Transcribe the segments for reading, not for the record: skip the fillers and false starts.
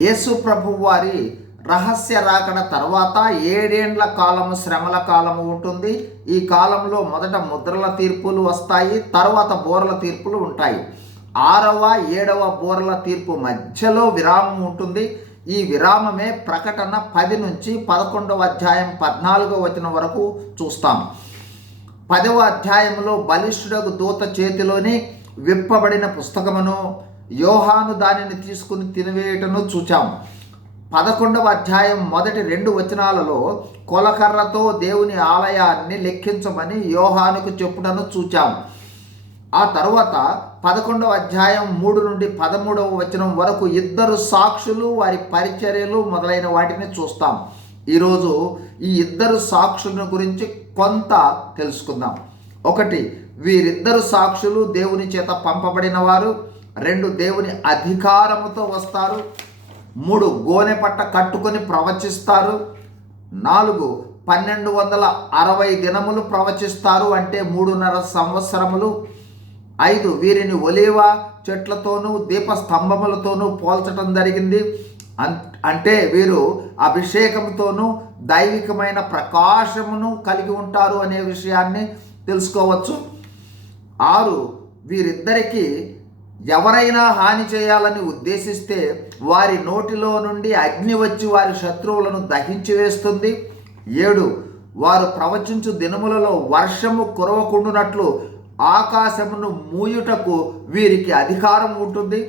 యేసు ప్రభు వారి రహస్య రాకడ తర్వాత 7 ఏండ్ల కాలము శ్రమల కాలము ఉంటుంది. ఈ కాలంలో మొదట ముద్రల తీర్పులు వస్తాయి, తర్వాత బూరల తీర్పులు ఉంటాయి. 6వ 7వ బూరల తీర్పు మధ్యలో విరామం ఉంటుంది. ఈ విరామమే ప్రకటన 10 నుంచి 11వ అధ్యాయం 14వ వచనం వరకు చూస్తాం. 10వ అధ్యాయంలో బలిష్ఠుడగు దూత చేతిలోని విప్పబడిన పుస్తకమును యోహాను దానిని తీసుకుని తినివేయటను చూచాం. 11వ అధ్యాయం మొదటి 2 వచనాలలో కొలకర్రతో దేవుని ఆలయాన్ని లెక్కించమని యోహానుకు చెప్పుటను చూచాం. ఆ తరువాత 11వ అధ్యాయం 3 నుండి 13వ వచనం వరకు 2 సాక్షులు, వారి పరిచర్యలు మొదలైన వాటిని చూస్తాం. ఈరోజు ఈ 2 సాక్షుల గురించి కొంత తెలుసుకుందాం. 1, వీరిద్దరు సాక్షులు దేవుని చేత పంపబడిన వారు. 2, దేవుని అధికారముతో వస్తారు. 3, గోనె పట్ట కట్టుకొని ప్రవచిస్తారు. 4, 1260 దినములు ప్రవచిస్తారు, అంటే 3.5 సంవత్సరములు. 5, వీరిని ఒలీవ చెట్లతోనూ దీపస్తంభములతోనూ పోల్చటం జరిగింది. అంటే వీరు అభిషేకంతోనూ దైవికమైన ప్రకాశమును కలిగి ఉంటారు అనే విషయాన్ని తెలుసుకోవచ్చు. 6, వీరిద్దరికీ ఎవరైనా హాని చేయాలని ఉద్దేశిస్తే వారి నోటిలో నుండి అగ్ని వచ్చి వారి శత్రువులను దహించి వేస్తుంది. 7, వారు ప్రవచించు దినములలో వర్షము కురవకుండునట్లు ఆకాశమును మూయుటకు వీరికి అధికారం ఉంటుంది.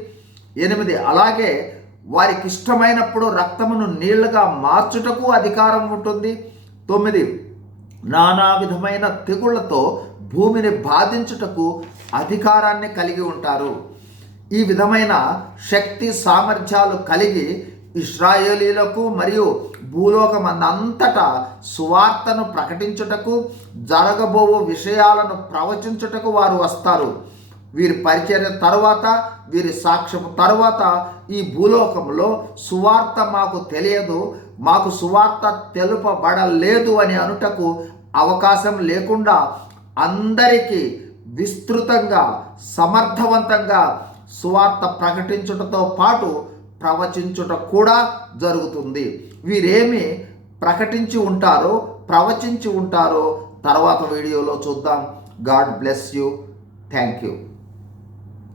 8, అలాగే వారికి ఇష్టమైనప్పుడు రక్తమును నీళ్లుగా మార్చుటకు అధికారం ఉంటుంది. 9, నానా విధమైన తెగుళ్లతో భూమిని బాధించుటకు అధికారాన్ని కలిగి ఉంటారు. ఈ విధమైన శక్తి సామర్థ్యాలు కలిగి ఇశ్రాయేలీలకు మరియు భూలోకమందంతటా సువార్తను ప్రకటించుటకు, జరగబోవు విషయాలను ప్రవచించుటకు వారు వస్తారు. వీరి పరిచర్య తరువాత, వీరి సాక్ష్యము తరువాత ఈ భూలోకంలో సువార్త మాకు తెలియదు, మాకు సువార్త తెలుపబడలేదు అని అనుటకు అవకాశం లేకుండా అందరికీ విస్తృతంగా సమర్థవంతంగా సువార్త ప్రకటించుటతో పాటు ప్రవచించుట కూడా జరుగుతుంది. వీరేమి ప్రకటించి ఉంటారో, ప్రవచించి ఉంటారో తర్వాత వీడియోలో చూద్దాం. God bless you. Thank you.